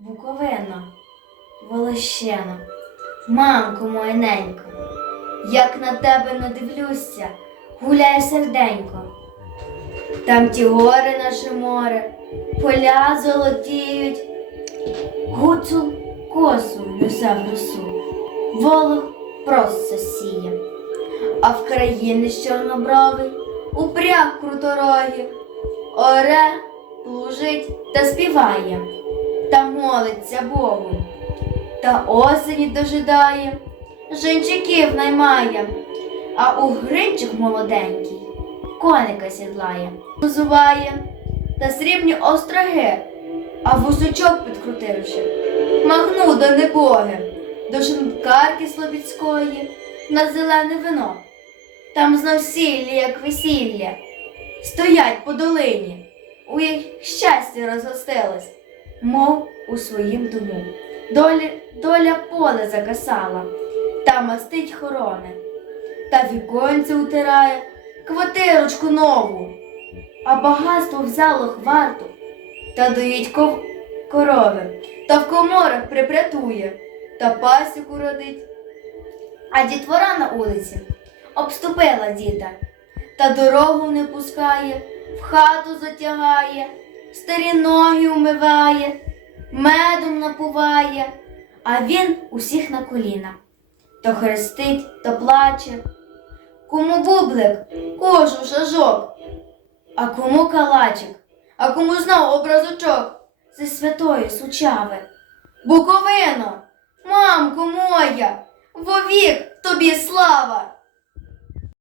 Буковино, Волощено, мамко моя ненько, як на тебе надивлюся, гуляє серденько. Там ті гори наше море, поля золотіють, гуцул косу несе в росу, волох просто сіє, а в країни чорнобровий упряг круторогий, оре, плужить та співає, та молиться Богу, та осені дожидає, жінчиків наймає, а у гринчик молоденький коника сідлає, позуває та срібні остроги, а вусочок підкрутивши, махнув до небоги, до шинкарки слобідської на зелене вино. Там знов сіллі, як весілля, стоять по долині, у їх щастя розгостилось, мов у своїм дому. Долі, доля поле закасала, та мастить хорони, та віконце утирає, квартирочку нову, а багатство взяло хварту, та доїть ков- корови, та в коморах припрятує, та пасіку родить. А дітвора на вулиці обступила діда, та дорогу не пускає, в хату затягає, старі ноги умиває, медом напуває, а він усіх на коліна. То хрестить, то плаче. Кому бублик, кожу шажок, а кому калачик, а кому знов образочок зі святої сучави. Буковино, мамко моя, вовік тобі слава!